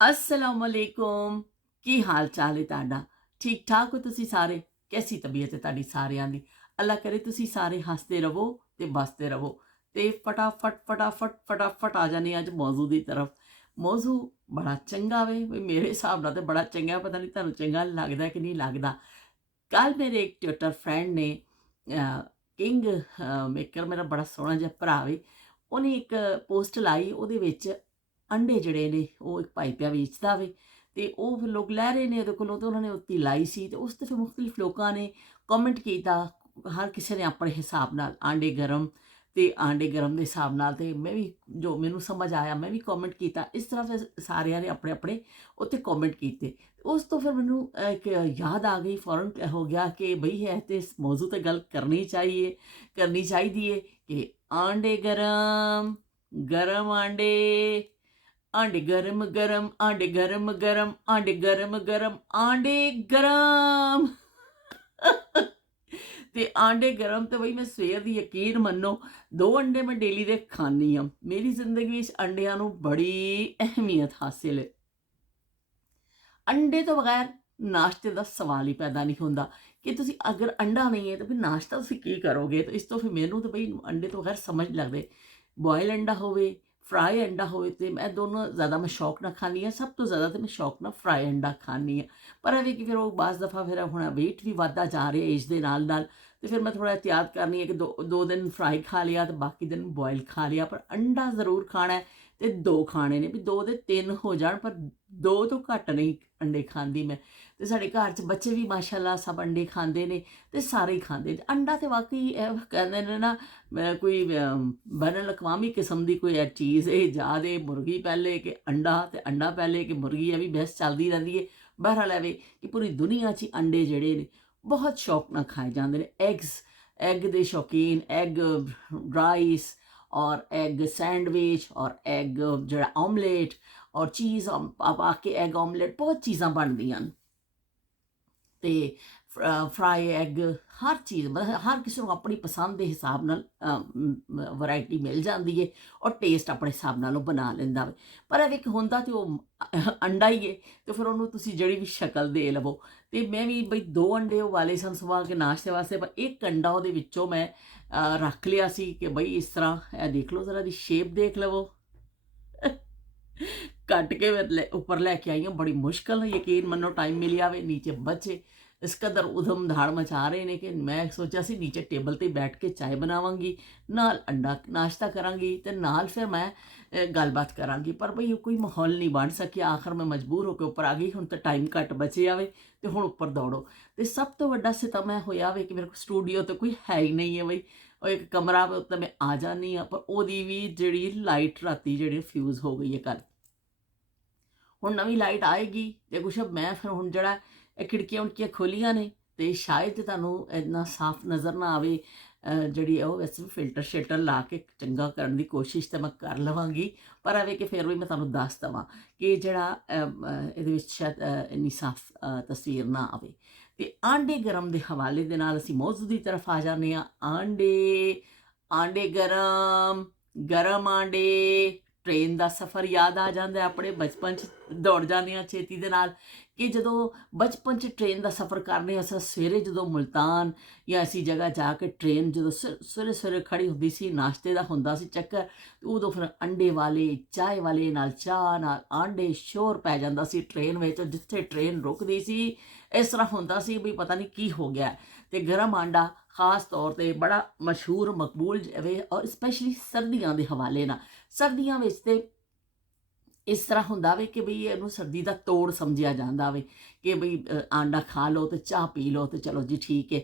अस्सलाम वालेकुम। की हाल चाल है ਤੁਹਾਡਾ? ठीक ठाक हो ਤੁਸੀਂ ਸਾਰੇ? कैसी तबीयत है ਤੁਹਾਡੀ ਸਾਰਿਆਂ ਦੀ? ਅੱਲਾ ਕਰੇ ਤੁਸੀਂ ਸਾਰੇ ਹੱਸਦੇ ਰਹੋ ਤੇ ਬਸਦੇ ਰਹੋ ਤੇ ਫਟਾਫਟ ਆ ਜਾਣੇ ਅੱਜ ਮੌਜੂ ਦੀ ਤਰਫ। ਮੌਜੂ ਬੜਾ ਚੰਗਾ ਵੇ ਵੀ ਮੇਰੇ ਹਿਸਾਬ ਨਾਲ ਤੇ ਬੜਾ ਚੰਗਾ, ਪਤਾ ਨਹੀਂ ਤੁਹਾਨੂੰ ਚੰਗਾ ਲੱਗਦਾ ਕਿ ਨਹੀਂ ਲੱਗਦਾ। ਕੱਲ ਮੇਰੇ ਇੱਕ ਟਵਿੱਟਰ ਫਰੈਂਡ ਨੇ ਕਿੰਗ ਮੇਕਰ, ਮੇਰਾ ਬੜਾ ਸੋਹਣਾ ਜਿਹਾ ਭਰਾ ਵੇ, ਉਹਨੇ ਇੱਕ ਪੋਸਟ ਲਾਈ। ਉਹਦੇ ਵਿੱਚ ਅੰਡੇ ਜਿਹੜੇ ਨੇ ਉਹ ਇੱਕ ਭਾਈ ਪਿਆ ਵੇਚਦਾ ਵੇ ਤੇ ਉਹ ਫਿਰ ਲੋਕ ਲੈ ਰਹੇ ਨੇ ਉਹਦੇ ਕੋਲੋਂ, ਤੇ ਉਹਨਾਂ ਨੇ ਉੱਤੀ ਲਾਈ ਸੀ ਤੇ ਉਸ ਤੇ ਫਿਰ ਮੁxtਲਿਫ ਲੋਕਾਂ ਨੇ ਕਮੈਂਟ ਕੀਤਾ। ਹਰ ਕਿਸੇ ਨੇ ਆਪਣੇ ਹਿਸਾਬ ਨਾਲ ਆਂਡੇ ਗਰਮ ਤੇ ਆਂਡੇ ਗਰਮ ਦੇ ਹਿਸਾਬ ਨਾਲ, ਤੇ ਮੈਂ ਵੀ ਜੋ ਮੈਨੂੰ ਸਮਝ ਆਇਆ ਮੈਂ ਵੀ ਕਮੈਂਟ ਕੀਤਾ। ਇਸ ਤਰ੍ਹਾਂ ਫਿਰ ਸਾਰਿਆਂ ਨੇ ਆਪਣੇ ਆਪਣੇ ਉੱਤੇ ਕਮੈਂਟ ਕੀਤੇ। ਉਸ ਤੋਂ ਫਿਰ ਮੈਨੂੰ ਇੱਕ ਯਾਦ ਆ ਗਈ, ਫੌਰਨ ਹੋ ਗਿਆ ਕਿ ਬਈ ਹੈ ਤੇ ਇਸ ਮੌਜੂ ਤੇ ਗੱਲ ਕਰਨੀ ਚਾਹੀਦੀ ਹੈ ਕਿ ਆਂਡੇ ਗਰਮ ਗਰਮ ਆਂਡੇ ਗਰਮ ਗਰਮ ਆਂਡੇ ਗਰਮ ਗਰਮ ਆਂਡੇ ਗਰਮ ਗਰਮ ਆਂਡੇ ਗਰਮ ਤੇ ਆਂਡੇ ਗਰਮ ਤੇ ਬਈ ਮੈਂ ਸਵੇਰ ਦੀ ਯਕੀਨ ਮੰਨੋ 2 ਅੰਡੇ ਮੈਂ ਡੇਲੀ ਦੇ ਖਾਂਦੀ ਹਾਂ। ਮੇਰੀ ਜ਼ਿੰਦਗੀ ਵਿੱਚ ਅੰਡਿਆਂ ਨੂੰ ਬੜੀ ਅਹਿਮੀਅਤ ਹਾਸਿਲ ਹੈ। ਅੰਡੇ ਤੋਂ ਬਗੈਰ ਨਾਸ਼ਤੇ ਦਾ ਸਵਾਲ ਹੀ ਪੈਦਾ ਨਹੀਂ ਹੁੰਦਾ ਕਿ ਤੁਸੀਂ ਅਗਰ ਅੰਡਾ ਨਹੀਂ ਹੈ ਤਾਂ ਫਿਰ ਨਾਸ਼ਤਾ ਤੁਸੀਂ ਕੀ ਕਰੋਗੇ। ਤਾਂ ਇਸ ਤੋਂ ਫਿਰ ਮੈਨੂੰ ਤਾਂ ਬਈ ਅੰਡੇ ਤੋਂ ਬਗੈਰ ਸਮਝ ਲੱਗਦੇ। ਬੋਇਲ ਅੰਡਾ ਹੋਵੇ, ਫਰਾਈ ਅੰਡਾ ਹੋਵੇ, ਤੇ ਮੈਂ ਦੋਨੋਂ ਜ਼ਿਆਦਾ ਮੈਂ ਸ਼ੌਕ ਨਾਲ ਖਾਂਦੀ ਹਾਂ। ਸਭ ਤੋਂ ਜ਼ਿਆਦਾ ਤਾਂ ਮੈਂ ਸ਼ੌਕ ਨਾਲ ਫਰਾਈ ਅੰਡਾ ਖਾਂਦੀ ਹਾਂ। ਪਰ ਇਹ ਵੀ ਕਿ ਫਿਰ ਉਹ ਬਾਜ਼ ਦਫਾ ਫਿਰ ਹੁਣ ਵੇਟ ਵੀ ਵੱਧਦਾ ਜਾ ਰਿਹਾ ਏਜ ਦੇ ਨਾਲ ਨਾਲ, ਤੇ ਫਿਰ ਮੈਂ ਥੋੜ੍ਹਾ ਇਹਤਿਆਤ ਕਰਨੀ ਹੈ ਕਿ ਦੋ ਦਿਨ ਫਰਾਈ ਖਾ ਲਿਆ ਤੇ ਬਾਕੀ ਦਿਨ ਬੋਇਲ ਖਾ ਲਿਆ। ਪਰ ਅੰਡਾ ਜ਼ਰੂਰ ਖਾਣਾ ਹੈ ਤੇ 2 ਖਾਣੇ ਨੇ, ਵੀ 2 ਦੇ 3 ਹੋ ਜਾਣ, ਪਰ 2 ਤੋਂ ਘੱਟ ਨਹੀਂ ਅੰਡੇ ਖਾਂਦੀ ਮੈਂ। ਤੇ ਸਾਡੇ ਘਰ 'ਚ ਬੱਚੇ ਵੀ ਮਾਸ਼ਾਅੱਲਾ ਸਭ ਅੰਡੇ ਖਾਂਦੇ ਨੇ ਤੇ ਸਾਰੇ ਹੀ ਖਾਂਦੇ ਨੇ ਅੰਡਾ। ਤੇ ਵਾਕਈ ਇਹ ਕਹਿੰਦੇ ਨੇ ਨਾ ਕੋਈ ਬੈਨ ਅਲ-ਅਕਵਾਮੀ ਕਿਸਮ ਦੀ ਕੋਈ ਇਹ ਚੀਜ਼ ਹੈ ਯਾਦ ਹੈ, ਮੁਰਗੀ ਪਹਿਲੇ ਕਿ ਅੰਡਾ, ਤੇ ਅੰਡਾ ਪਹਿਲੇ ਕਿ ਮੁਰਗੀ, ਇਹ ਵੀ ਬਹਿਸ ਚੱਲਦੀ ਰਹਿੰਦੀ ਹੈ। ਬਹਰਹਾਲ ਐਵੇਂ ਕਿ ਪੂਰੀ ਦੁਨੀਆ 'ਚ ਅੰਡੇ ਜਿਹੜੇ ਨੇ ਬਹੁਤ ਸ਼ੌਕ ਨਾਲ ਖਾਏ ਜਾਂਦੇ ਨੇ। ਐਗ ਦੇ ਸ਼ੌਕੀਨ, ਐਗ ਰਾਈਸ ਔਰ ਐਗ ਸੈਂਡਵਿਚ ਔਰ ਐਗ ਜਿਹੜਾ ਆਮਲੇਟ ਔਰ ਚੀਜ਼ ਪਾ ਕੇ ਐਗ ਆਮਲੇਟ, ਬਹੁਤ ਚੀਜ਼ਾਂ ਬਣਦੀਆਂ ਨੇ। ਤੇ ਫਰਾਈ ਐਗ, ਹਰ ਚੀਜ਼ ਮਤਲਬ ਹਰ ਕਿਸੇ ਨੂੰ ਆਪਣੀ ਪਸੰਦ ਦੇ ਹਿਸਾਬ ਨਾਲ ਵੈਰਾਈਟੀ ਮਿਲ ਜਾਂਦੀ ਹੈ ਔਰ ਟੇਸਟ ਆਪਣੇ ਹਿਸਾਬ ਨਾਲ ਉਹ ਬਣਾ ਲੈਂਦਾ ਵੇ। ਪਰ ਇਹ ਇੱਕ ਹੁੰਦਾ ਤੇ ਉਹ ਅੰਡਾ ਹੀ ਹੈ, ਤੇ ਫਿਰ ਉਹਨੂੰ ਤੁਸੀਂ ਜਿਹੜੀ ਵੀ ਸ਼ਕਲ ਦੇ ਲਵੋ। ਤੇ ਮੈਂ ਵੀ ਬਈ 2 ਅੰਡੇ ਉਬਾਲੇ ਸਨ ਸੁਬਾਹ ਕੇ ਨਾਸ਼ਤੇ ਵਾਸਤੇ, ਪਰ ਇੱਕ ਅੰਡਾ ਉਹਦੇ ਵਿੱਚੋਂ ਮੈਂ ਰੱਖ ਲਿਆ ਸੀ ਕਿ ਬਈ ਇਸ ਤਰ੍ਹਾਂ ਇਹ ਦੇਖ ਲਓ, ਜ਼ਰਾ ਦੀ ਸ਼ੇਪ ਦੇਖ ਲਵੋ। ਕੱਟ ਕੇ ਮੈਂ ਉੱਪਰ ਲੈ ਕੇ ਆਈ ਹਾਂ, ਬੜੀ ਮੁਸ਼ਕਲ ਨਾਲ, ਯਕੀਨ ਮੰਨੋ ਟਾਈਮ ਮਿਲਿਆ ਵੇ। ਨੀਚੇ ਬੱਚੇ ਇਸ ਕਦਰ ਉਧਮ ਧਾੜ ਮਚਾ ਰਹੇ ਨੇ ਕਿ ਮੈਂ ਸੋਚਿਆ ਸੀ ਨੀਚੇ ਟੇਬਲ ਤੇ ਬੈਠ ਕੇ ਚਾय ਬਣਾਵਾਂਗੀ, ਨਾਲ ਅੰਡਾ ਨਾਸ਼ਤਾ ਕਰਾਂਗੀ ਤੇ ਨਾਲ ਫਿਰ ਮੈਂ ਗੱਲਬਾਤ ਕਰਾਂਗੀ। ਪਰ ਬਈ ਕੋਈ ਮਾਹੌਲ ਨਹੀਂ ਬਣ ਸਕਿਆ। ਆਖਰ ਮੈਂ ਮਜਬੂਰ ਹੋ ਕੇ ਉੱਪਰ ਆ ਗਈ। ਹੁਣ ਤਾਂ ਟਾਈਮ ਘੱਟ ਬਚਿਆ ਵੇ ਤੇ ਹੁਣ ਉੱਪਰ ਦੌੜੋ। ਤੇ ਸਭ ਤੋਂ ਵੱਡਾ ਸਿਤਮ ਇਹ ਹੋਇਆ ਵੇ ਕਿ ਮੇਰੇ ਕੋਲ ਸਟੂਡੀਓ ਤੇ ਕੋਈ ਹੈ ਹੀ ਨਹੀਂ ਹੈ ਬਈ। ਉਹ ਇੱਕ ਕਮਰਾ ਉੱਤੇ ਮੈਂ ਆ ਜਾਂਦੀ ਹਾਂ, ਪਰ ਉਹਦੀ ਵੀ ਜਿਹੜੀ ਲਾਈਟ ਰਾਤੀ ਜਿਹੜੀ ਫਿਊਜ਼ ਹੋ ਗਈ ਹੈ ਕੱਲ੍ਹ। ਹੁਣ ਨਵੀਂ ਲਾਈਟ ਆਏਗੀ ਤੇ ਕੁਛ ਮੈਂ ਫਿਰ ਹੁਣ ਜਿਹੜਾ ਇਹ ਖਿੜਕੀਆਂ ਉੜਕੀਆਂ ਖੋਲੀਆਂ ਨੇ ਤੇ ਸ਼ਾਇਦ ਤੁਹਾਨੂੰ ਇੰਨਾ ਸਾਫ਼ ਨਜ਼ਰ ਨਾ ਆਵੇ। ਜਿਹੜੀ ਉਹ ਵੈਸੇ ਵੀ ਫਿਲਟਰ ਸ਼ਿਲਟਰ ਲਾ ਕੇ ਚੰਗਾ ਕਰਨ ਦੀ ਕੋਸ਼ਿਸ਼ ਤਾਂ ਮੈਂ ਕਰ ਲਵਾਂਗੀ, ਪਰ ਐਵੇਂ ਕਿ ਫਿਰ ਵੀ ਮੈਂ ਤੁਹਾਨੂੰ ਦੱਸ ਦੇਵਾਂ ਕਿ ਜਿਹੜਾ ਇਹਦੇ ਵਿੱਚ ਸ਼ਾਇਦ ਇੰਨੀ ਸਾਫ਼ ਤਸਵੀਰ ਨਾ ਆਵੇ। ਤੇ ਆਂਡੇ ਗਰਮ ਦੇ ਹਵਾਲੇ ਦੇ ਨਾਲ ਅਸੀਂ ਮੌਜੂ ਦੀ ਤਰਫ ਆ ਜਾਂਦੇ ਹਾਂ। ਆਂਡੇ ਗਰਮ ਗਰਮ ਆਂਡੇ। ਟ੍ਰੇਨ ਦਾ ਸਫ਼ਰ ਯਾਦ ਆ ਜਾਂਦਾ ਆਪਣੇ ਬਚਪਨ 'ਚ, ਦੌੜ ਜਾਂਦੇ ਹਾਂ ਛੇਤੀ ਦੇ ਨਾਲ ਕਿ ਜਦੋਂ ਬਚਪਨ 'ਚ ਟ੍ਰੇਨ ਦਾ ਸਫ਼ਰ ਕਰਨੇ ਅਸਾਂ ਸਵੇਰੇ, ਜਦੋਂ ਮੁਲਤਾਨ ਜਾਂ ਐਸੀ ਜਗ੍ਹਾ ਜਾ ਕੇ ਟ੍ਰੇਨ ਜਦੋਂ ਸਵੇਰੇ ਸਵੇਰੇ ਖੜ੍ਹੀ ਹੁੰਦੀ ਸੀ, ਨਾਸ਼ਤੇ ਦਾ ਹੁੰਦਾ ਸੀ ਚੱਕਰ, ਉਦੋਂ ਫਿਰ ਅੰਡੇ ਵਾਲੇ ਚਾਹ ਵਾਲੇ ਨਾਲ ਚਾਹ ਨਾਲ ਆਂਡੇ ਸ਼ੋਰ ਪੈ ਜਾਂਦਾ ਸੀ ਟ੍ਰੇਨ ਵਿੱਚ। ਜਿੱਥੇ ਟ੍ਰੇਨ ਰੁਕਦੀ ਸੀ ਇਸ ਤਰ੍ਹਾਂ ਹੁੰਦਾ ਸੀ ਵੀ ਪਤਾ ਨਹੀਂ ਕੀ ਹੋ ਗਿਆ। ਤੇ ਗਰਮ ਆਂਡਾ ਖਾਸ ਤੌਰ ਤੇ ਬੜਾ ਮਸ਼ਹੂਰ ਮਕਬੂਲ ਵੇ, ਔਰ ਸਪੈਸ਼ਲੀ ਸਰਦੀਆਂ ਦੇ ਹਵਾਲੇ ਨਾਲ। ਸਰਦੀਆਂ ਵਿੱਚ ਤੇ ਇਸ ਤਰ੍ਹਾਂ ਹੁੰਦਾ ਵੇ ਕਿ ਬਈ ਇਹਨੂੰ ਸਰਦੀ ਦਾ ਤੋੜ ਸਮਝਿਆ ਜਾਂਦਾ ਵੇ ਕਿ ਬਈ ਆਂਡਾ ਖਾ ਲਓ ਤੇ ਚਾਹ ਪੀ ਲਓ ਤੇ ਚਲੋ ਜੀ ਠੀਕ ਹੈ।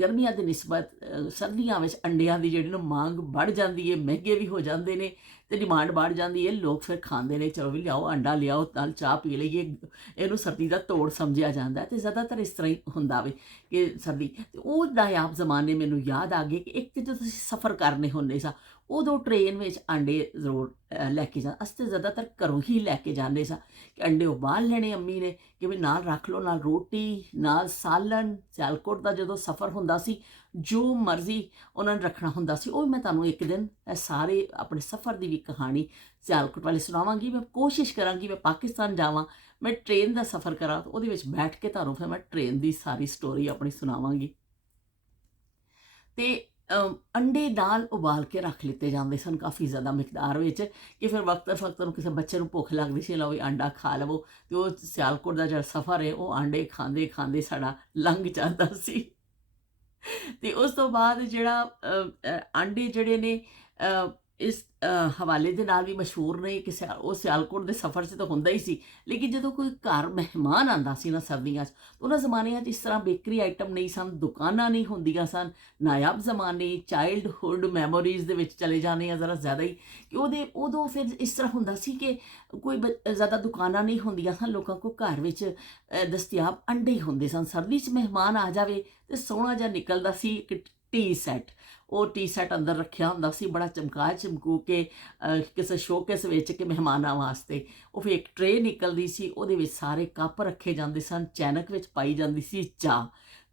ਗਰਮੀਆਂ ਦੀ ਨਿਸਬਤ ਸਰਦੀਆਂ ਵਿੱਚ ਅੰਡਿਆਂ ਦੀ ਜਿਹੜੀ ਨਾ ਮੰਗ ਵੱਧ ਜਾਂਦੀ ਹੈ, ਮਹਿੰਗੇ ਵੀ ਹੋ ਜਾਂਦੇ ਨੇ ਤੇ ਡਿਮਾਂਡ ਵੱਧ ਜਾਂਦੀ ਹੈ। ਲੋਕ ਫਿਰ ਖਾਂਦੇ ਨੇ, ਚਲੋ ਵੀ ਲਿਆਓ ਅੰਡਾ ਲਿਆਓ ਨਾਲ ਚਾਹ ਪੀ ਲਈਏ। ਇਹਨੂੰ ਸਰਦੀ ਦਾ ਤੋੜ ਸਮਝਿਆ ਜਾਂਦਾ ਤੇ ਜ਼ਿਆਦਾਤਰ ਇਸ ਤਰ੍ਹਾਂ ਹੀ ਹੁੰਦਾ ਵੇ ਕਿ ਸਰਦੀ। ਤੇ ਉਹ ਨਾਯਾਬ ਜ਼ਮਾਨੇ ਮੈਨੂੰ ਯਾਦ ਆ ਗਏ ਕਿ ਇੱਕ ਤਾਂ ਤੁਸੀਂ ਸਫ਼ਰ ਕਰਨੇ ਹੁੰਦੇ ਸਾਂ, ਉਦੋਂ ਟ੍ਰੇਨ ਵਿੱਚ ਆਂਡੇ ਜ਼ਰੂਰ ਲੈ ਕੇ ਜਾ। ਅਸੀਂ ਤਾਂ ਜ਼ਿਆਦਾਤਰ ਘਰੋਂ ਹੀ ਲੈ ਕੇ ਜਾਂਦੇ ਸਾਂ ਕਿ ਅੰਡੇ ਉਬਾਲ ਲੈਣੇ ਅੰਮੀ ਨੇ ਕਿ ਵੀ ਨਾਲ ਰੱਖ ਲਓ, ਨਾਲ ਰੋਟੀ ਨਾਲ ਸਾਲਨ। ਸਿਆਲਕੋਟ ਦਾ ਜਦੋਂ ਸਫ਼ਰ ਹੁੰਦਾ ਸੀ ਜੋ ਮਰਜ਼ੀ ਉਹਨਾਂ ਨੇ ਰੱਖਣਾ ਹੁੰਦਾ ਸੀ। ਉਹ ਮੈਂ ਤੁਹਾਨੂੰ ਇੱਕ ਦਿਨ ਇਹ ਸਾਰੇ ਆਪਣੇ ਸਫ਼ਰ ਦੀ ਵੀ ਕਹਾਣੀ ਸਿਆਲਕੋਟ ਵਾਲੀ ਸੁਣਾਵਾਂਗੀ। ਮੈਂ ਕੋਸ਼ਿਸ਼ ਕਰਾਂਗੀ ਮੈਂ ਪਾਕਿਸਤਾਨ ਜਾਵਾਂ, ਮੈਂ ਟ੍ਰੇਨ ਦਾ ਸਫ਼ਰ ਕਰਾਂ ਤਾਂ ਉਹਦੇ ਵਿੱਚ ਬੈਠ ਕੇ ਤੁਹਾਨੂੰ ਫਿਰ ਮੈਂ ਟ੍ਰੇਨ ਦੀ ਸਾਰੀ ਸਟੋਰੀ ਆਪਣੀ ਸੁਣਾਵਾਂਗੀ। ਤੇ ਅੰਡੇ ਨਾਲ ਉਬਾਲ ਕੇ ਰੱਖ ਲਿੱਤੇ ਜਾਂਦੇ ਸਨ ਕਾफ़ੀ ਜ਼ਿਆਦਾ ਮਿਕਦਾਰ ਵਿੱਚ, ਕਿ ਫਿਰ ਵਕਤ ਨੂੰ ਕਿਸੇ ਬੱਚੇ ਨੂੰ ਭੁੱਖ ਲੱਗਦੀ ਸੀ, ਲਓ ਵੀ ਆਂਡਾ ਖਾ ਲਵੋ। ਅਤੇ ਉਹ ਸਿਆਲਕੋਟ ਦਾ ਜਿਹੜਾ ਸਫ਼ਰ ਹੈ ਉਹ ਆਂਡੇ ਖਾਂਦੇ ਖਾਂਦੇ ਸਾਡਾ ਲੰਘ ਜਾਂਦਾ ਸੀ। ਤੇ ਉਸ ਤੋਂ ਬਾਅਦ ਜਿਹੜਾ ਆਂਡੇ ਜਿਹੜੇ ਨੇ ਇਸ ਹਵਾਲੇ ਦੇ ਨਾਲ ਵੀ ਮਸ਼ਹੂਰ ਨੇ ਕਿ ਉਹ ਸਿਆਲਕੋਟ ਦੇ ਸਫ਼ਰ 'ਚ ਤਾਂ ਹੁੰਦਾ ਹੀ ਸੀ, ਲੇਕਿਨ ਜਦੋਂ ਕੋਈ ਘਰ ਮਹਿਮਾਨ ਆਉਂਦਾ ਸੀ ਨਾ ਸਰਦੀਆਂ 'ਚ, ਉਹਨਾਂ ਜ਼ਮਾਨਿਆਂ 'ਚ ਇਸ ਤਰ੍ਹਾਂ ਬੇਕਰੀ ਆਈਟਮ ਨਹੀਂ ਸਨ, ਦੁਕਾਨਾਂ ਨਹੀਂ ਹੁੰਦੀਆਂ ਸਨ। ਨਾਯਾਬ ਜ਼ਮਾਨੇ ਚਾਈਲਡਹੁੱਡ ਮੈਮੋਰੀਜ਼ ਦੇ ਵਿੱਚ ਚਲੇ ਜਾਂਦੇ ਆ ਜ਼ਰਾ ਜ਼ਿਆਦਾ ਹੀ, ਕਿ ਉਦੋਂ ਫਿਰ ਇਸ ਤਰ੍ਹਾਂ ਹੁੰਦਾ ਸੀ ਕਿ ਕੋਈ ਜ਼ਿਆਦਾ ਦੁਕਾਨਾਂ ਨਹੀਂ ਹੁੰਦੀਆਂ ਸਨ, ਲੋਕਾਂ ਕੋਲ ਘਰ ਵਿੱਚ ਦਸਤਿਆਬ ਅੰਡੇ ਹੀ ਹੁੰਦੇ ਸਨ। ਸਰਦੀ 'ਚ ਮਹਿਮਾਨ ਆ ਜਾਵੇ ਤੇ ਸੋਹਣਾ ਜਿਹਾ ਨਿਕਲਦਾ ਸੀ ਇੱਕ ਟੀ ਸੈੱਟ। ਉਹ ਟੀ ਸੈੱਟ ਅੰਦਰ ਰੱਖਿਆ ਹੁੰਦਾ ਸੀ ਬੜਾ ਚਮਕਾ ਚਮਕੂ ਕੇ, ਕਿਸੇ ਸ਼ੋਕੇਸ ਵਿੱਚ ਕਿ ਮਹਿਮਾਨਾਂ ਵਾਸਤੇ। ਉਹ ਫਿਰ ਇੱਕ ਟਰੇ ਨਿਕਲਦੀ ਸੀ, ਉਹਦੇ ਵਿੱਚ ਸਾਰੇ ਕੱਪ ਰੱਖੇ ਜਾਂਦੇ ਸਨ, ਚੈਨਕ ਵਿੱਚ ਪਾਈ ਜਾਂਦੀ ਸੀ ਚਾਹ,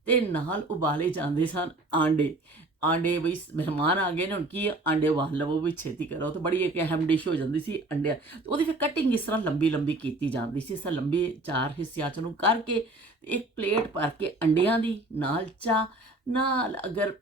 ਤੇ ਨਾਲ ਉਬਾਲੇ ਜਾਂਦੇ ਸਨ ਆਂਡੇ। ਆਂਡੇ ਬਈ ਮਹਿਮਾਨ ਆ ਗਏ ਨੇ, ਹੁਣ ਕੀ ਆਂਡੇ ਉਬਾਲ ਲਵੋ ਵੀ ਛੇਤੀ ਕਰੋ, ਤੇ ਬੜੀ ਇੱਕ ਅਹਿਮ ਡਿਸ਼ ਹੋ ਜਾਂਦੀ ਸੀ ਅੰਡਿਆਂ। ਉਹਦੀ ਫਿਰ ਕਟਿੰਗ ਇਸ ਤਰ੍ਹਾਂ ਲੰਬੀ ਲੰਬੀ ਕੀਤੀ ਜਾਂਦੀ ਸੀ, ਇਸ ਤਰ੍ਹਾਂ ਲੰਬੀ 4 ਹਿੱਸਿਆਂ 'ਚ ਉਹਨੂੰ ਕਰਕੇ ਇੱਕ ਪਲੇਟ ਭਰ ਕੇ ਅੰਡਿਆਂ ਦੀ, ਨਾਲ ਚਾਹ, ਨਾਲ ਅਗਰ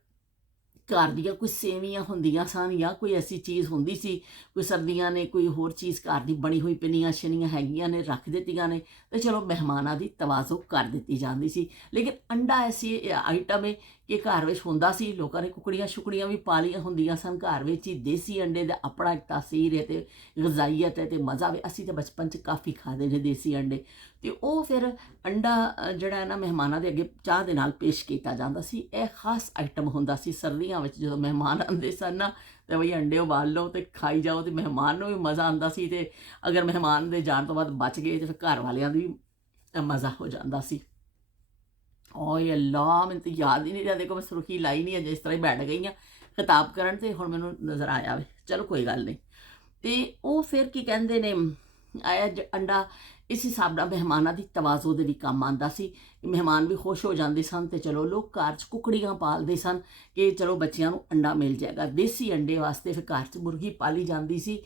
ਘਰ ਦੀਆਂ ਕੋਈ ਸੇਵੀਆਂ ਹੁੰਦੀਆਂ ਸਨ ਜਾਂ ਕੋਈ ਐਸੀ ਚੀਜ਼ ਹੁੰਦੀ ਸੀ, ਕੋਈ ਸਰਦੀਆਂ ਨੇ ਕੋਈ ਹੋਰ ਚੀਜ਼ ਘਰ ਦੀ ਬਣੀ ਹੋਈ ਪਿੰਨੀਆਂ ਸ਼ਨੀਆਂ ਹੈਗੀਆਂ ਨੇ ਰੱਖ ਦਿੱਤੀਆਂ ਨੇ, ਤੇ ਚਲੋ ਮਹਿਮਾਨਾਂ ਦੀ ਤਵਾਜ਼ੋ ਕਰ ਦਿੱਤੀ ਜਾਂਦੀ ਸੀ। ਲੇਕਿਨ ਅੰਡਾ ਐਸੀ ਆਈਟਮ ਹੈ ਕਿ ਘਰ ਵਿੱਚ ਹੁੰਦਾ ਸੀ, ਲੋਕਾਂ ਨੇ ਕੁਕੜੀਆਂ ਸ਼ੁਕੜੀਆਂ ਵੀ ਪਾਲੀਆਂ ਹੁੰਦੀਆਂ ਸਨ ਘਰ ਵਿੱਚ ਹੀ। ਦੇਸੀ ਅੰਡੇ ਦਾ ਆਪਣਾ ਇੱਕ ਤਾਸੀਰ ਹੈ ਅਤੇ ਗਜ਼ਾਈਅਤ ਹੈ ਅਤੇ ਮਜ਼ਾ ਵੀ। ਅਸੀਂ ਤਾਂ ਬਚਪਨ 'ਚ ਕਾਫੀ ਖਾਦੇ ਨੇ ਦੇਸੀ ਅੰਡੇ। ਅਤੇ ਉਹ ਫਿਰ ਅੰਡਾ ਜਿਹੜਾ ਨਾ ਮਹਿਮਾਨਾਂ ਦੇ ਅੱਗੇ ਚਾਹ ਦੇ ਨਾਲ ਪੇਸ਼ ਕੀਤਾ ਜਾਂਦਾ ਸੀ। ਇਹ ਖਾਸ ਆਈਟਮ ਹੁੰਦਾ ਸੀ ਸਰਦੀਆਂ ਵਿੱਚ, ਜਦੋਂ ਮਹਿਮਾਨ ਆਉਂਦੇ ਸਨ ਨਾ, ਅਤੇ ਬਈ ਅੰਡੇ ਉਬਾਲ ਲਓ ਅਤੇ ਖਾਈ ਜਾਓ, ਅਤੇ ਮਹਿਮਾਨ ਨੂੰ ਵੀ ਮਜ਼ਾ ਆਉਂਦਾ ਸੀ, ਅਤੇ ਅਗਰ ਮਹਿਮਾਨ ਦੇ ਜਾਣ ਤੋਂ ਬਾਅਦ ਬਚ ਗਏ ਤਾਂ ਫਿਰ ਘਰ ਵਾਲਿਆਂ ਦੀ ਵੀ ਮਜ਼ਾ ਹੋ ਜਾਂਦਾ ਸੀ। ਓਏ ਅੱਲਾ, ਮੈਨੂੰ ਤਾਂ ਯਾਦ ਹੀ ਨਹੀਂ ਰਿਹਾ, ਦੇਖੋ ਮੈਂ ਸੁਰਖੀ ਲਾਈ ਨਹੀਂ ਅਜੇ, ਇਸ ਤਰ੍ਹਾਂ ਹੀ ਬੈਠ ਗਈ ਹਾਂ ਖਿਤਾਬ ਕਰਨ, ਅਤੇ ਹੁਣ ਮੈਨੂੰ ਨਜ਼ਰ ਆਇਆ ਵੇ। ਚਲੋ ਕੋਈ ਗੱਲ ਨਹੀਂ। ਅਤੇ ਉਹ ਫਿਰ ਕੀ ਕਹਿੰਦੇ ਨੇ, ਆਇਆ ਅੰਡਾ ਇਸ ਹਿਸਾਬ ਨਾਲ ਮਹਿਮਾਨਾਂ ਦੀ ਤਵਾਜ਼ੋ ਦੇ ਵੀ ਕੰਮ ਆਉਂਦਾ ਸੀ। ਮਹਿਮਾਨ ਵੀ ਖੁਸ਼ ਹੋ ਜਾਂਦੇ ਸਨ, ਅਤੇ ਚਲੋ ਲੋਕ ਘਰ 'ਚ ਕੁਕੜੀਆਂ ਪਾਲਦੇ ਸਨ ਕਿ ਚਲੋ ਬੱਚਿਆਂ ਨੂੰ ਅੰਡਾ ਮਿਲ ਜਾਏਗਾ। ਦੇਸੀ ਅੰਡੇ ਵਾਸਤੇ ਫਿਰ ਘਰ 'ਚ ਮੁਰਗੀ ਪਾਲੀ ਜਾਂਦੀ ਸੀ।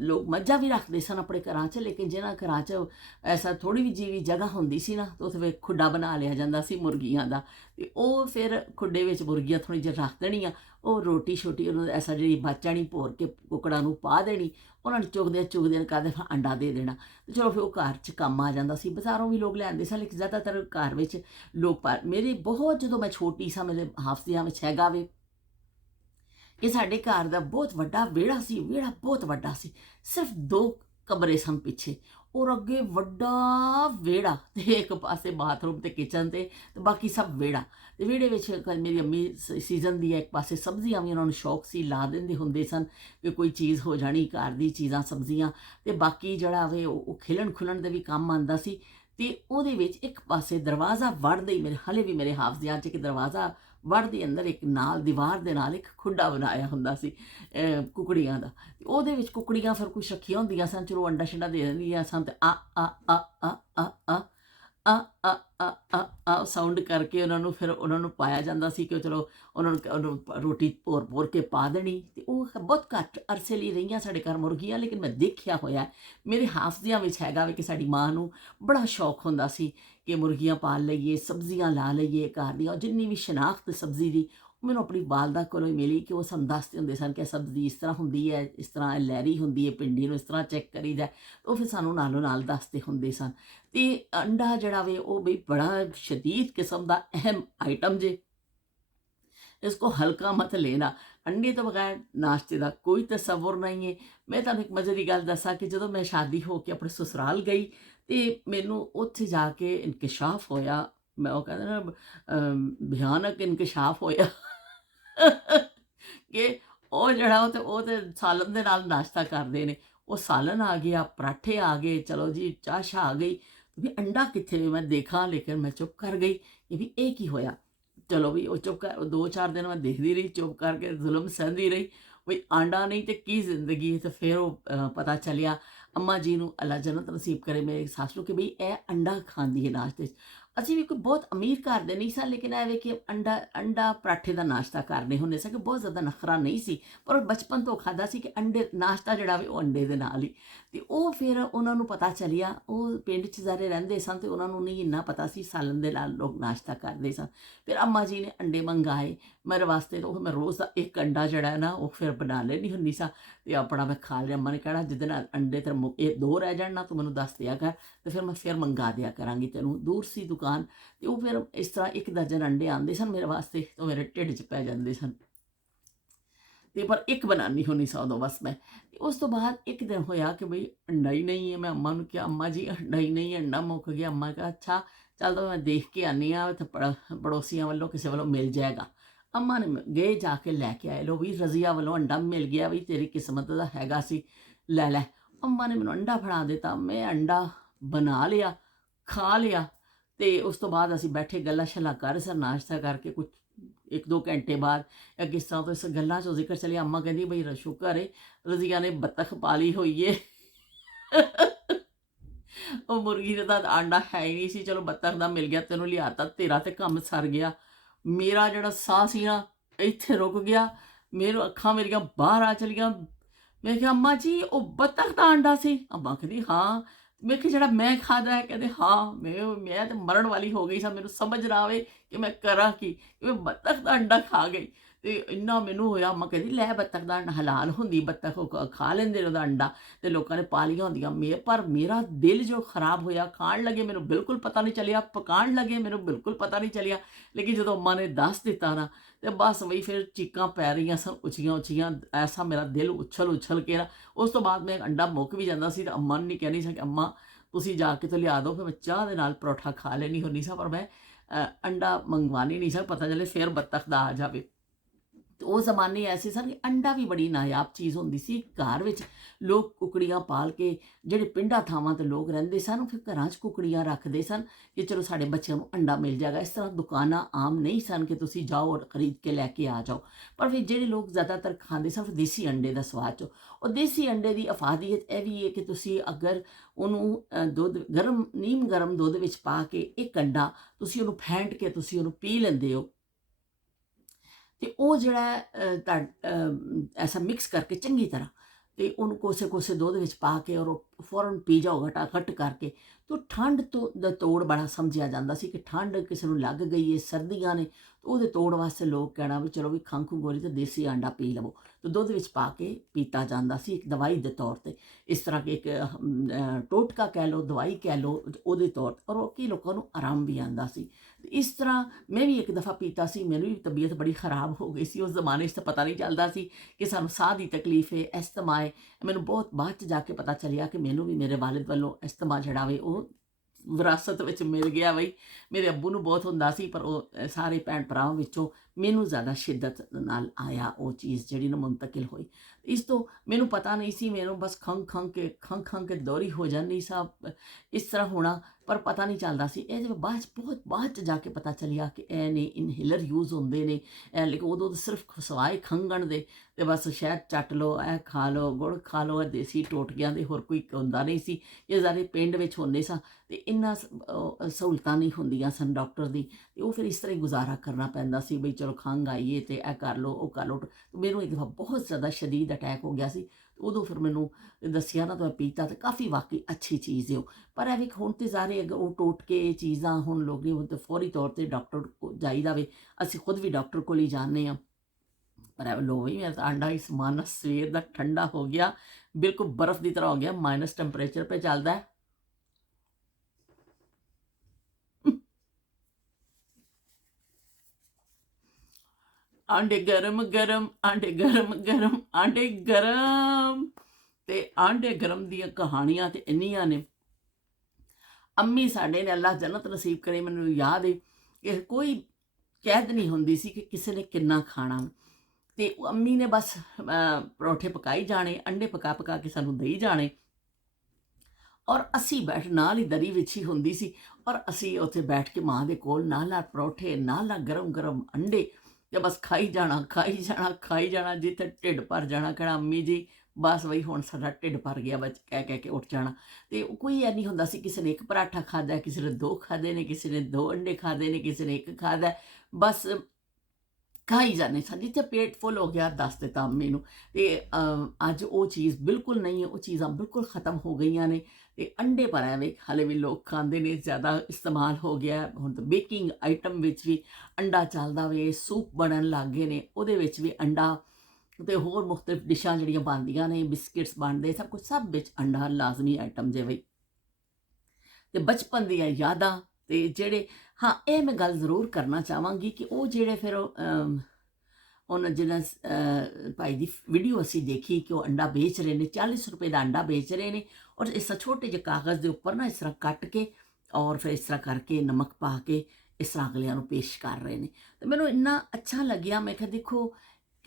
ਲੋਕ ਮੱਝਾਂ ਵੀ ਰੱਖਦੇ ਸਨ ਆਪਣੇ ਘਰਾਂ 'ਚ, ਲੇਕਿਨ ਜਿਹਨਾਂ ਘਰਾਂ 'ਚ ਐਸਾ ਥੋੜ੍ਹੀ ਵੀ ਜਿਹੀ ਜਗ੍ਹਾ ਹੁੰਦੀ ਸੀ ਨਾ, ਤਾਂ ਉੱਥੇ ਫਿਰ ਖੁੱਡਾ ਬਣਾ ਲਿਆ ਜਾਂਦਾ ਸੀ ਮੁਰਗੀਆਂ ਦਾ, ਅਤੇ ਉਹ ਫਿਰ ਖੁੱਡੇ ਵਿੱਚ ਮੁਰਗੀਆਂ ਥੋੜ੍ਹੀ ਜਿਹੀ ਰੱਖ ਦੇਣੀਆਂ, ਉਹ ਰੋਟੀ ਸ਼ੋਟੀ ਉਹਨੂੰ ਐਸਾ ਜਿਹੜੀ ਬਚ ਜਾਣੀ ਭੋਰ ਕੇ ਕੁੱਕੜਾਂ ਨੂੰ ਪਾ ਦੇਣੀ, ਉਹਨਾਂ ਨੂੰ ਚੁਗਦਿਆਂ ਕਰਦੇ ਫਿਰ ਅੰਡਾ ਦੇ ਦੇਣਾ, ਅਤੇ ਚਲੋ ਫਿਰ ਉਹ ਘਰ 'ਚ ਕੰਮ ਆ ਜਾਂਦਾ ਸੀ। ਬਾਜ਼ਾਰੋਂ ਵੀ ਲੋਕ ਲਿਆਉਂਦੇ ਸਨ, ਲੇਕਿਨ ਜ਼ਿਆਦਾਤਰ ਘਰ ਵਿੱਚ ਲੋਕ ਮੇਰੇ ਬਹੁਤ, ਜਦੋਂ ਮੈਂ ਛੋਟੀ ਸਾਂ, ਮੇਰੇ ਹਾਫਸਿਆਂ ਵਿੱਚ ਹੈਗਾ ਵੇ ਕਿ ਸਾਡੇ ਘਰ ਦਾ ਬਹੁਤ ਵੱਡਾ ਵਿਹੜਾ ਸੀ। ਵਿਹੜਾ ਬਹੁਤ ਵੱਡਾ ਸੀ, ਸਿਰਫ 2 ਕਮਰੇ ਸਨ ਪਿੱਛੇ, ਔਰ ਅੱਗੇ ਵੱਡਾ ਵਿਹੜਾ, ਅਤੇ ਇੱਕ ਪਾਸੇ ਬਾਥਰੂਮ ਅਤੇ ਕਿਚਨ, ਅਤੇ ਬਾਕੀ ਸਭ ਵਿਹੜਾ। ਅਤੇ ਵਿਹੜੇ ਵਿੱਚ ਮੇਰੀ ਅੰਮੀ ਸੀਜ਼ਨ ਦੀ ਹੈ, ਇੱਕ ਪਾਸੇ ਸਬਜ਼ੀਆਂ ਵੀ ਉਹਨਾਂ ਨੂੰ ਸ਼ੌਕ ਸੀ, ਲਾ ਦਿੰਦੇ ਹੁੰਦੇ ਸਨ ਕਿ ਕੋਈ ਚੀਜ਼ ਹੋ ਜਾਣੀ ਘਰ ਦੀ ਚੀਜ਼ਾਂ ਸਬਜ਼ੀਆਂ, ਅਤੇ ਬਾਕੀ ਜਿਹੜਾ ਵੇ ਉਹ ਖਿਲਣ ਖੁਲਣ ਦੇ ਵੀ ਕੰਮ ਆਉਂਦਾ ਸੀ। ਅਤੇ ਉਹਦੇ ਵਿੱਚ ਇੱਕ ਪਾਸੇ ਦਰਵਾਜ਼ਾ ਵੜਦੇ ਹੀ, ਮੇਰੇ ਹਾਲੇ ਵੀ ਮੇਰੇ ਹਾਫਜ਼ਿਆਂ 'ਚ, ਕਿ ਦਰਵਾਜ਼ਾ ਵੜਦੇ ਅੰਦਰ ਇੱਕ ਨਾਲ ਦੀਵਾਰ ਦੇ ਨਾਲ ਇੱਕ ਖੁੱਡਾ ਬਣਾਇਆ ਹੁੰਦਾ ਸੀ ਕੁਕੜੀਆਂ ਦਾ। ਤੇ ਉਹਦੇ ਵਿੱਚ ਕੁਕੜੀਆਂ ਫਿਰ ਕੁਛ ਰੱਖੀਆਂ ਹੁੰਦੀਆਂ ਸਨ, ਚਲੋ ਅੰਡਾ ਸ਼ੰਡਾ ਦੇ ਦਿੰਦੀਆਂ ਸਨ, ਅਤੇ ਆ ਆ ਆ ਆ ਆ ਆ ਆ ਆ ਆ ਆ ਆ ਸਾਊਂਡ ਕਰਕੇ ਉਹਨਾਂ ਨੂੰ ਪਾਇਆ ਜਾਂਦਾ ਸੀ ਕਿ ਚਲੋ ਉਹਨੂੰ ਰੋਟੀ ਭੋਰ ਕੇ ਪਾ ਦੇਣੀ। ਅਤੇ ਉਹ ਬਹੁਤ ਘੱਟ ਅਰਸੇ ਲਈ ਰਹੀਆਂ ਸਾਡੇ ਘਰ ਮੁਰਗੀਆਂ, ਲੇਕਿਨ ਮੈਂ ਦੇਖਿਆ ਹੋਇਆ, ਮੇਰੇ ਹਾਫਜ਼ਿਆਂ ਵਿੱਚ ਹੈਗਾ ਵੀ ਕਿ ਸਾਡੀ ਮਾਂ ਨੂੰ ਬੜਾ ਸ਼ੌਕ ਹੁੰਦਾ ਸੀ ਕਿ ਮੁਰਗੀਆਂ ਪਾਲ ਲਈਏ, ਸਬਜ਼ੀਆਂ ਲਾ ਲਈਏ ਘਰ ਦੀਆਂ। ਜਿੰਨੀ ਵੀ ਸ਼ਨਾਖਤ ਸਬਜ਼ੀ ਦੀ ਉਹ ਮੈਨੂੰ ਆਪਣੀ ਵਾਲਦਾ ਕੋਲੋਂ ਹੀ ਮਿਲੀ, ਕਿ ਉਹ ਸਾਨੂੰ ਦੱਸਦੇ ਹੁੰਦੇ ਸਨ ਕਿ ਸਬਜ਼ੀ ਇਸ ਤਰ੍ਹਾਂ ਹੁੰਦੀ ਹੈ, ਇਸ ਤਰ੍ਹਾਂ ਇਹ ਲਹਿਰੀ ਹੁੰਦੀ ਹੈ, ਭਿੰਡੀ ਨੂੰ ਇਸ ਤਰ੍ਹਾਂ ਚੈੱਕ ਕਰੀਦਾ, ਉਹ ਫਿਰ ਸਾਨੂੰ ਨਾਲੋਂ ਨਾਲ ਦੱਸਦੇ ਹੁੰਦੇ ਸਨ। ਅਤੇ ਅੰਡਾ ਜਿਹੜਾ ਵੇ ਉਹ ਵੀ ਬੜਾ ਸ਼ਦੀਦ ਕਿਸਮ ਦਾ ਅਹਿਮ ਆਈਟਮ ਜੇ, इसको हल्का मत लेना। अंडे तो बगैर नाश्ते का कोई तसव्वुर नहीं है। मैं तुहानूं एक मज़े की गल दसां कि जदों मैं शादी हो के अपने ससुराल गई तो मैनूं उत्थे जाके इंकशाफ होया, मैं वो कहते ना भयानक इंकशाफ होया कि ਉਹ ਜਿਹੜਾ ਉਹ ਤੇ ਸਾਲਨ ਦੇ ਨਾਲ ਨਾਸ਼ਤਾ ਕਰਦੇ ਨੇ। ਉਹ ਸਾਲਨ ਆ ਗਿਆ, ਪਰਾਠੇ ਆ ਗਏ, ਚਲੋ ਜੀ ਚਾਹ ਸ਼ਾਹ ਆ ਗਈ, ਵੀ ਅੰਡਾ ਕਿੱਥੇ ਵੀ ਮੈਂ ਦੇਖਾਂ, ਲੇਕਿਨ ਮੈਂ ਚੁੱਪ ਕਰ ਗਈ ਕਿ ਵੀ ਇਹ ਕੀ ਹੋਇਆ। ਚਲੋ ਵੀ ਉਹ ਚੁੱਪ ਕਰ, 2-4 ਦਿਨ ਮੈਂ ਦੇਖਦੀ ਰਹੀ, ਚੁੱਪ ਕਰਕੇ ਜ਼ੁਲਮ ਸਹਿੰਦੀ ਰਹੀ, ਵੀ ਆਂਡਾ ਨਹੀਂ ਤੇ ਕੀ ਜ਼ਿੰਦਗੀ। ਤੇ ਫਿਰ ਉਹ ਪਤਾ ਚੱਲਿਆ ਅੰਮਾ ਜੀ ਨੂੰ, ਅੱਲਾ ਜੰਨਤ ਨਸੀਬ ਕਰੇ, ਮੇਰੇ ਸੱਸ ਨੂੰ, ਕਿ ਬਈ ਇਹ ਅੰਡਾ ਖਾਂਦੀ ਹੈ ਨਾਸ਼ਤੇ 'ਚ। ਅਸੀਂ ਵੀ ਕੋਈ ਬਹੁਤ ਅਮੀਰ ਘਰ ਦੇ ਨਹੀਂ ਸਾਂ, ਲੇਕਿਨ ਐਵੇਂ ਕਿ ਅੰਡਾ ਪਰਾਠੇ ਦਾ ਨਾਸ਼ਤਾ ਕਰਦੇ ਹੁੰਦੇ ਸਾਂ, ਕਿ ਬਹੁਤ ਜ਼ਿਆਦਾ ਨਖਰਾ ਨਹੀਂ ਸੀ, ਪਰ ਬਚਪਨ ਤੋਂ ਖਾਦਾ ਸੀ ਕਿ ਅੰਡੇ ਨਾਸ਼ਤਾ ਜਿਹੜਾ ਵੀ ਉਹ ਅੰਡੇ ਦੇ ਨਾਲ ਹੀ। ਤੇ ਉਹ ਫਿਰ ਉਹਨਾਂ ਨੂੰ ਪਤਾ ਚੱਲਿਆ, ਉਹ ਪਿੰਡ 'ਚ ਸਾਰੇ ਰਹਿੰਦੇ ਸਨ ਤੇ ਉਹਨਾਂ ਨੂੰ ਨਹੀਂ ਇੰਨਾ ਪਤਾ ਸੀ ਸਾਲਨ ਦੇ ਨਾਲ ਲੋਕ ਨਾਸ਼ਤਾ ਕਰਦੇ ਸਨ। ਫਿਰ ਅੰਮਾ ਜੀ ਨੇ ਅੰਡੇ ਮੰਗਾਏ ਮੇਰੇ ਵਾਸਤੇ, ਤਾਂ ਉਹ ਮੈਂ ਰੋਜ਼ ਦਾ ਇੱਕ ਅੰਡਾ ਜਿਹੜਾ ਹੈ ਨਾ ਉਹ ਫਿਰ ਬਣਾ ਲੈਂਦੀ ਹੁੰਦੀ ਸਾਂ ਤੇ ਆਪਣਾ ਮੈਂ ਖਾ ਲਿਆ। ਅੰਮਾ ਨੇ ਕਹਿਣਾ ਜਿਹਦੇ ਨਾਲ ਅੰਡੇ ਤੇ ਇਹ ਦੋ ਰਹਿ ਜਾਣ ਨਾ, ਤੂੰ ਮੈਨੂੰ ਦੱਸ ਦਿਆ ਕਰ ਤੇ ਫਿਰ ਮੈਂ ਫਿਰ ਮੰਗਾ ਦਿਆ ਕਰਾਂਗੀ ਤੈਨੂੰ। ਦੂਰ ਸੀ ਦੁਕਾਨ, ਤੇ ਉਹ ਫਿਰ ਇਸ ਤਰ੍ਹਾਂ 1 ਦਰਜਨ ਅੰਡੇ ਆਉਂਦੇ ਸਨ ਮੇਰੇ ਵਾਸਤੇ, ਤੇ ਮੇਰੇ ਢਿੱਡ 'ਚ ਪੈ ਜਾਂਦੇ ਸਨ। ਤੇ ਪਰ ਇੱਕ ਬਣਾਉਣੀ ਹੁੰਦੀ ਸਾਂ ਉਦੋਂ ਬਸ ਮੈਂ। ਤੇ ਉਸ ਤੋਂ ਬਾਅਦ ਇੱਕ ਦਿਨ ਹੋਇਆ ਕਿ ਬਈ ਅੰਡਾ ਹੀ ਨਹੀਂ ਹੈ। ਮੈਂ ਅੰਮਾ ਨੂੰ ਕਿਹਾ, ਅੰਮਾ ਜੀ ਅੰਡਾ ਹੀ ਨਹੀਂ ਹੈ, ਅੰਡਾ ਮੁੱਕ ਗਿਆ। ਅੰਮਾ ਕਿਹਾ ਅੱਛਾ ਚੱਲ ਤਾਂ ਮੈਂ ਦੇਖ ਕੇ ਆਉਂਦੀ ਹਾਂ, ਇੱਥੇ ਪੜੋਸੀਆਂ ਵੱਲੋਂ ਕਿਸੇ ਵੱਲੋਂ ਮਿਲ ਜਾਏਗਾ। ਅੰਮਾ ਨੇ ਗਏ, ਜਾ ਕੇ ਲੈ ਕੇ ਆਏ, ਲੋ ਵੀ ਰਜ਼ੀਆ ਵੱਲੋਂ ਅੰਡਾ ਮਿਲ ਗਿਆ, ਵੀ ਤੇਰੀ ਕਿਸਮਤ ਦਾ ਹੈਗਾ ਸੀ, ਲੈ ਲੈ। ਅੰਮਾ ਨੇ ਮੈਨੂੰ ਅੰਡਾ ਫੜਾ ਦਿੱਤਾ, ਮੈਂ ਅੰਡਾ ਬਣਾ ਲਿਆ, ਖਾ ਲਿਆ। ਤੇ ਉਸ ਤੋਂ ਬਾਅਦ ਅਸੀਂ ਬੈਠੇ ਗੱਲਾਂ ਛੱਲਾਂ ਕਰ ਰਹੇ ਸਾਂ, ਨਾਸ਼ਤਾ ਕਰਕੇ ਕੁਝ 1-2 ਘੰਟੇ ਬਾਅਦ ਜਾਂ ਕਿਸ ਤਰ੍ਹਾਂ ਤੋਂ ਇਸ ਗੱਲਾਂ 'ਚੋਂ ਜ਼ਿਕਰ ਚੱਲਿਆ। ਅੰਮਾ ਕਹਿੰਦੀ ਬਈ ਸ਼ੁਕਰ ਹੈ ਰਜ਼ੀਆ ਨੇ ਬੱਤਖ ਪਾਲੀ ਹੋਈ ਏ। ਉਹ ਮੁਰਗੀ ਦਾ ਤਾਂ ਆਂਡਾ ਹੈ ਹੀ ਨਹੀਂ ਸੀ, ਚਲੋ ਬੱਤਖ ਦਾ ਮਿਲ ਗਿਆ, ਤੈਨੂੰ ਲਿਆਤਾ, ਤੇਰਾ ਤੇ ਕੰਮ ਸਰ ਗਿਆ। ਮੇਰਾ ਜਿਹੜਾ ਸਾਹ ਸੀ ਨਾ ਇੱਥੇ ਰੁਕ ਗਿਆ, ਮੇਰੇ ਅੱਖਾਂ ਮੇਰੀਆਂ ਬਾਹਰ ਆ ਚਲੀਆਂ। ਮੈਂ ਕਿਹਾ ਅੰਮਾ ਜੀ ਉਹ ਬੱਤਖ ਦਾ ਆਂਡਾ ਸੀ? ਅੰਮਾ ਕਹਿੰਦੀ ਹਾਂ। ਮੈਂ ਕਿਹਾ ਜਿਹੜਾ ਮੈਂ ਖਾਦਾ ਹੈ? ਕਹਿੰਦੇ ਹਾਂ। ਮੈਂ ਤਾਂ ਮਰਨ ਵਾਲੀ ਹੋ ਗਈ ਸਾਂ, ਮੈਨੂੰ ਸਮਝ ਨਾ ਆਵੇ ਕਿ ਮੈਂ ਕਰਾਂ ਕੀ, ਕਿ ਮੈਂ ਬੱਤਖ ਦਾ ਅੰਡਾ ਖਾ ਗਈ। ਤੇ ਇੰਨਾ ਮੈਨੂੰ ਹੋਇਆ। ਅੰਮਾ ਕਹਿੰਦੀ ਲੈ ਬੱਤਖ ਦਾ ਅੰਡਾ ਹਲਾਲ ਹੁੰਦੀ, ਬੱਤਖ ਖਾ ਲੈਂਦੇ ਨੇ ਉਹਦਾ ਅੰਡਾ, ਤੇ ਲੋਕਾਂ ਨੇ ਪਾਲੀਆਂ ਹੁੰਦੀਆਂ। ਪਰ ਮੇਰਾ ਦਿਲ ਜੋ ਖਰਾਬ ਹੋਇਆ, ਖਾਣ ਲੱਗੇ ਮੈਨੂੰ ਬਿਲਕੁਲ ਪਤਾ ਨਹੀਂ ਚੱਲਿਆ, ਪਕਾਉਣ ਲੱਗੇ ਮੈਨੂੰ ਬਿਲਕੁਲ ਪਤਾ ਨਹੀਂ ਚੱਲਿਆ, ਲੇਕਿਨ ਜਦੋਂ ਅੰਮਾ ਨੇ ਦੱਸ ਦਿੱਤਾ ਨਾ ਤੇ ਬਸ ਵही ਫਿਰ ਚੀਕਾਂ ਪੈ ਰਹੀਆਂ ਸਨ ਉੱਚੀਆਂ ਉੱਚੀਆਂ, ਐਸਾ ਮੇਰਾ ਦਿਲ ਉਛਲ ਕੇ ਨਾ। ਉਸ ਤੋਂ ਬਾਅਦ ਮੈਂ ਅੰਡਾ ਮੁੱਕ ਵੀ ਜਾਂਦਾ ਸੀ ਤਾਂ ਅੰਮਾ ਨੂੰ ਨਹੀਂ ਕਹਿੰਦੀ ਸੀ ਕਿ ਅੰਮਾ ਤੁਸੀਂ ਜਾ ਕੇ ਤੋਂ ਲਿਆ ਦਿਓ, ਫਿਰ ਮੈਂ ਚਾਹ ਦੇ ਨਾਲ ਪਰੌਠਾ ਖਾ ਲੈਣੀ ਹੁੰਦੀ ਸਾਂ, ਪਰ ਮੈਂ ਅੰਡਾ ਮੰਗਵਾਉਣੀ ਨਹੀਂ ਸਾਂ, ਪਤਾ ਚੱਲੇ ਫਿਰ ਬੱਤਖ ਦਾ ਆ ਜਾਵੇ। ਤੇ ਉਹ ਜ਼ਮਾਨੇ ਐਸੇ ਸਨ ਕਿ ਅੰਡਾ ਵੀ ਬੜੀ ਨਾਯਾਬ ਚੀਜ਼ ਹੁੰਦੀ ਸੀ। ਘਰ ਵਿੱਚ ਲੋਕ ਕੁਕੜੀਆਂ ਪਾਲ ਕੇ, ਜਿਹੜੇ ਪਿੰਡਾਂ ਥਾਵਾਂ 'ਤੇ ਲੋਕ ਰਹਿੰਦੇ ਸਨ, ਫਿਰ ਘਰਾਂ 'ਚ ਕੁਕੜੀਆਂ ਰੱਖਦੇ ਸਨ ਕਿ ਚਲੋ ਸਾਡੇ ਬੱਚਿਆਂ ਨੂੰ ਅੰਡਾ ਮਿਲ ਜਾਏਗਾ। ਇਸ ਤਰ੍ਹਾਂ ਦੁਕਾਨਾਂ ਆਮ ਨਹੀਂ ਸਨ ਕਿ ਤੁਸੀਂ ਜਾਓ ਔਰ ਖਰੀਦ ਕੇ ਲੈ ਕੇ ਆ ਜਾਓ। ਪਰ ਫਿਰ ਜਿਹੜੇ ਲੋਕ ਜ਼ਿਆਦਾਤਰ ਖਾਂਦੇ ਸਨ ਦੇਸੀ ਅੰਡੇ ਦਾ ਸਵਾਦ 'ਚੋਂ। ਉਹ ਦੇਸੀ ਅੰਡੇ ਦੀ ਅਫਾਦੀਅਤ ਇਹ ਵੀ ਹੈ ਕਿ ਤੁਸੀਂ ਅਗਰ ਉਹਨੂੰ ਦੁੱਧ ਨੀਮ ਗਰਮ ਦੁੱਧ ਵਿੱਚ ਪਾ ਕੇ ਇੱਕ ਅੰਡਾ ਤੁਸੀਂ ਉਹਨੂੰ ਫੈਂਟ ਕੇ ਤੁਸੀਂ ਉਹਨੂੰ ਪੀ ਲੈਂਦੇ ਹੋ, ਤੇ ਉਹ ਜਿਹੜਾ ਐਸਾ ਮਿਕਸ ਕਰਕੇ ਚੰਗੀ ਤਰ੍ਹਾਂ, ਤੇ ਉਹਨੂੰ ਕੋਸੇ ਦੁੱਧ ਵਿੱਚ ਪਾ ਕੇ ਔਰ ਉਹ ਫੌਰਨ ਪੀ ਜਾਓ ਘਟ ਕਰਕੇ, ਤਾਂ ਠੰਡ ਤੋਂ ਦਾ ਤੋੜ ਬੜਾ ਸਮਝਿਆ ਜਾਂਦਾ ਸੀ ਕਿ ਠੰਡ ਕਿਸੇ ਨੂੰ ਲੱਗ ਗਈ ਹੈ, ਸਰਦੀਆਂ ਨੇ, ਤਾਂ ਉਹਦੇ ਤੋੜ ਵਾਸਤੇ ਲੋਕ ਕਹਿਣਾ ਵੀ ਚਲੋ ਵੀ ਖੰਘ ਗੋਲੀ ਤਾਂ ਦੇਸੀ ਆਂਡਾ ਪੀ ਲਵੋ, ਤਾਂ ਦੁੱਧ ਵਿੱਚ ਪਾ ਕੇ ਪੀਤਾ ਜਾਂਦਾ ਸੀ ਇੱਕ ਦਵਾਈ ਦੇ ਤੌਰ 'ਤੇ। ਇਸ ਤਰ੍ਹਾਂ ਕਿ ਇੱਕ ਟੋਟਕਾ ਕਹਿ ਲਓ, ਦਵਾਈ ਕਹਿ ਲਓ, ਉਹਦੇ ਤੌਰ 'ਤੇ, ਔਰ ਉਹ ਕੀ ਲੋਕਾਂ ਨੂੰ ਆਰਾਮ ਵੀ ਆਉਂਦਾ ਸੀ। ਤੇ ਇਸ ਤਰ੍ਹਾਂ ਮੈਂ ਵੀ ਇੱਕ ਦਫਾ ਪੀਤਾ ਸੀ, ਮੈਨੂੰ ਵੀ ਤਬੀਅਤ ਬੜੀ ਖਰਾਬ ਹੋ ਗਈ ਸੀ। ਉਸ ਜ਼ਮਾਨੇ 'ਚ ਤਾਂ ਪਤਾ ਨਹੀਂ ਚੱਲਦਾ ਸੀ ਕਿ ਸਾਨੂੰ ਸਾਹ ਦੀ ਤਕਲੀਫ ਹੈ, ਅਸਥਮਾ ਹੈ। ਮੈਨੂੰ ਬਹੁਤ ਬਾਅਦ 'ਚ ਜਾ ਕੇ ਪਤਾ ਚੱਲਿਆ ਕਿ ਮੈਨੂੰ ਵੀ ਮੇਰੇ ਵਾਲਿਦ ਵੱਲੋਂ ਅਸਥਮਾ ਜਿਹੜਾ ਵੇ ਉਹ ਵਿਰਾਸਤ ਵਿੱਚ ਮਿਲ ਗਿਆ। ਬਈ ਮੇਰੇ ਅੱਬੂ ਨੂੰ ਬਹੁਤ ਹੁੰਦਾ ਸੀ, ਪਰ ਉਹ ਸਾਰੇ ਭੈਣ ਭਰਾਵਾਂ ਵਿੱਚੋਂ ਮੈਨੂੰ ਜ਼ਿਆਦਾ ਸ਼ਿੱਦਤ ਨਾਲ ਆਇਆ ਉਹ ਚੀਜ਼ ਜਿਹੜੀ ਨਾ ਮੁੰਤਕਿਲ ਹੋਈ। ਇਸ ਤੋਂ ਮੈਨੂੰ ਪਤਾ ਨਹੀਂ ਸੀ, ਮੈਨੂੰ ਬਸ ਖੰਘ ਕੇ ਦੌਰੀ ਹੋ ਜਾਂਦੀ ਸਾ, ਇਸ ਤਰ੍ਹਾਂ ਹੋਣਾ, ਪਰ ਪਤਾ ਨਹੀਂ ਚੱਲਦਾ ਸੀ। ਇਹ ਜਿਵੇਂ ਬਹੁਤ ਬਾਅਦ 'ਚ ਜਾ ਕੇ ਪਤਾ ਚੱਲਿਆ ਕਿ ਇਹ ਨੇ ਇਨਹੇਲਰ ਯੂਜ਼ ਹੁੰਦੇ ਨੇ, ਲੇਕਿਨ ਉਦੋਂ ਤਾਂ ਸਿਰਫ ਸਵਾਏ ਖੰਘਣ ਦੇ ਤੇ ਬਸ ਸ਼ਹਿਦ ਚੱਟ ਲਓ, ਇਹ ਖਾ ਲਓ, ਗੁੜ ਖਾ ਲਓ, ਇਹ ਦੇਸੀ ਟੋਟਕਿਆਂ ਦੇ, ਹੋਰ ਕੋਈ ਹੁੰਦਾ ਨਹੀਂ ਸੀ। ਇਹ ਸਾਰੇ ਪਿੰਡ ਵਿੱਚ ਹੁੰਦੇ ਸਾਂ ਤੇ ਇੰਨਾ ਸਹੂਲਤਾਂ ਨਹੀਂ ਹੁੰਦੀਆਂ ਸਨ ਡਾਕਟਰ ਦੀ, ਤੇ ਉਹ ਫਿਰ ਇਸ ਤਰ੍ਹਾਂ ਹੀ ਗੁਜ਼ਾਰਾ ਕਰਨਾ ਪੈਂਦਾ ਸੀ। ਬਈ ਚਲੋ ਖੰਘ ਆਈਏ ਤੇ ਇਹ ਕਰ ਲਓ, ਉਹ ਕਰ ਲਓ। ਮੈਨੂੰ ਇੱਕ ਦਫਾ ਬਹੁਤ ਜ਼ਿਆਦਾ ਸ਼ਦੀਦ ਅਟੈਕ ਹੋ ਗਿਆ ਸੀ, ਉਦੋਂ ਫਿਰ ਮੈਨੂੰ ਦੱਸਿਆ ਨਾ ਤਾਂ ਮੈਂ ਪੀਤਾ, ਤਾਂ ਕਾਫੀ ਵਾਕਈ ਅੱਛੀ ਚੀਜ਼ ਹੈ ਉਹ। ਪਰ ਇਹ ਵੀ ਹੁਣ ਤੇ ਸਾਰੇ ਅਗਰ ਉਹ ਟੋਟਕੇ ਇਹ ਚੀਜ਼ਾਂ ਹੁਣ ਲੋਕ ਨਹੀਂ, ਹੁਣ ਤਾਂ ਫੌਰੀ ਤੌਰ 'ਤੇ ਡਾਕਟਰ ਕੋਲ ਜਾਈਦਾ ਵੇ, ਅਸੀਂ ਖੁਦ ਵੀ ਡਾਕਟਰ ਕੋਲ ਹੀ ਜਾਂਦੇ ਹਾਂ। ਪਰ ਇਹ ਲੋ ਵੀ ਮੇਰਾ ਤਾਂ ਆਂਡਾ ਇਸ ਮਾਨਸ ਸਵੇਰ ਦਾ ਠੰਡਾ ਹੋ ਗਿਆ, ਬਿਲਕੁਲ ਬਰਫ਼ ਦੀ ਤਰ੍ਹਾਂ ਹੋ ਗਿਆ, ਮਾਈਨਸ ਟੈਂਪਰੇਚਰ 'ਤੇ ਚੱਲਦਾ ਹੈ। ਆਂਡੇ ਗਰਮ ਗਰਮ, ਆਂਡੇ ਗਰਮ ਗਰਮ, ਆਂਡੇ ਗਰਮ। ਤੇ ਆਂਡੇ ਗਰਮ ਦੀਆਂ ਕਹਾਣੀਆਂ ਤੇ ਇੰਨੀਆਂ ਨੇ। ਅੰਮੀ ਸਾਡੇ ਨੇ, ਅੱਲਾ ਜੰਨਤ ਨਸੀਬ ਕਰੇ, ਮੈਨੂੰ ਯਾਦ ਹੈ ਕਿ ਕੋਈ ਕੈਦ ਨਹੀਂ ਹੁੰਦੀ ਸੀ ਕਿ ਕਿਸੇ ਨੇ ਕਿੰਨਾ ਖਾਣਾ, ਤੇ ਅੰਮੀ ਨੇ ਬਸ ਪਰੌਂਠੇ ਪਕਾਈ ਜਾਣੇ, ਅੰਡੇ ਪਕਾ ਕੇ ਸਾਨੂੰ ਦੇਈ ਜਾਣੇ, ਔਰ ਅਸੀਂ ਬੈਠ ਨਾਲ ਹੀ ਦਰੀ ਵਿੱਚ ਹੀ ਹੁੰਦੀ ਸੀ, ਔਰ ਅਸੀਂ ਉੱਥੇ ਬੈਠ ਕੇ ਮਾਂ ਦੇ ਕੋਲ ਨਾਲ ਪਰੌਂਠੇ, ਨਾਲ ਗਰਮ ਗਰਮ ਅੰਡੇ, ਤੇ ਬਸ ਖਾਈ ਜਾਣਾ, ਜਿੱਥੇ ਢਿੱਡ ਭਰ ਜਾਣਾ, ਕਹਿਣਾ ਅੰਮੀ ਜੀ ਬਸ ਬਈ ਹੁਣ ਸਾਡਾ ਢਿੱਡ ਭਰ ਗਿਆ ਬਸ ਕਹਿ ਕੇ ਉੱਠ ਜਾਣਾ। ਤੇ ਕੋਈ ਇਹ ਨਹੀਂ ਹੁੰਦਾ ਸੀ ਕਿਸੇ ਨੇ ਇੱਕ ਪਰਾਠਾ ਖਾਧਾ, ਕਿਸੇ ਨੇ ਦੋ ਖਾਧੇ ਨੇ, ਕਿਸੇ ਨੇ ਦੋ ਅੰਡੇ ਖਾਧੇ ਨੇ, ਕਿਸੇ ਨੇ ਇੱਕ ਖਾਧਾ। ਬਸ ਖਾਈ ਜਾਂਦੇ ਸਾਂ, ਜਿੱਥੇ ਪੇਟ ਫੁੱਲ ਹੋ ਗਿਆ ਦੱਸ ਦਿੱਤਾ ਮੰਮੀ ਨੂੰ। ਤੇ ਅੱਜ ਉਹ ਚੀਜ਼ ਬਿਲਕੁਲ ਨਹੀਂ ਹੈ, ਉਹ ਚੀਜ਼ਾਂ ਬਿਲਕੁਲ ਖ਼ਤਮ ਹੋ ਗਈਆਂ ਨੇ। ਤੇ ਅੰਡੇ ਪਰ ਐਵੇਂ ਹਾਲੇ ਵੀ ਲੋਕ ਖਾਂਦੇ ਨੇ, ਜ਼ਿਆਦਾ ਇਸਤੇਮਾਲ ਹੋ ਗਿਆ। ਹੁਣ ਤਾਂ ਬੇਕਿੰਗ ਆਈਟਮ ਵਿੱਚ ਵੀ ਅੰਡਾ ਚੱਲਦਾ ਵੇ, ਸੂਪ ਬਣਨ ਲੱਗ ਗਏ ਨੇ, ਉਹਦੇ ਵਿੱਚ ਵੀ ਅੰਡਾ, ਤੇ ਹੋਰ ਮੁਖਤਲਿਫ ਡਿਸ਼ਾਂ ਜਿਹੜੀਆਂ ਬਣਦੀਆਂ ਨੇ, ਬਿਸਕਿਟਸ ਬਣਦੇ, ਸਭ ਕੁਝ ਸਭ ਵਿੱਚ ਅੰਡਾ ਲਾਜ਼ਮੀ ਆਈਟਮ ਜੇ ਬਈ। ਤੇ ਬਚਪਨ ਦੀਆਂ ਯਾਦਾਂ, ਤੇ ਜਿਹੜੇ, ਹਾਂ ਇਹ ਮੈਂ ਗੱਲ ਜ਼ਰੂਰ ਕਰਨਾ ਚਾਹਾਂਗੀ ਕਿ ਉਹ ਜਿਹੜੇ ਫਿਰ ਉਹਨਾਂ ਜਿਹਨਾਂ ਭਾਈ ਦੀ ਵੀਡੀਓ ਅਸੀਂ ਦੇਖੀ ਕਿ ਉਹ ਅੰਡਾ ਵੇਚ ਰਹੇ ਨੇ, 40 ਰੁਪਏ ਦਾ ਅੰਡਾ ਵੇਚ ਰਹੇ ਨੇ, ਔਰ ਇਸ ਤਰ੍ਹਾਂ ਛੋਟੇ ਜਿਹੇ ਕਾਗਜ਼ ਦੇ ਉੱਪਰ ਨਾ ਇਸ ਤਰ੍ਹਾਂ ਕੱਟ ਕੇ ਔਰ ਫਿਰ ਇਸ ਤਰ੍ਹਾਂ ਕਰਕੇ ਨਮਕ ਪਾ ਕੇ ਇਸ ਤਰ੍ਹਾਂ ਅਗਲਿਆਂ ਨੂੰ ਪੇਸ਼ ਕਰ ਰਹੇ ਨੇ। ਤੇ ਮੈਨੂੰ ਇੰਨਾ ਅੱਛਾ ਲੱਗਿਆ। ਮੈਂ ਕਿਹਾ ਦੇਖੋ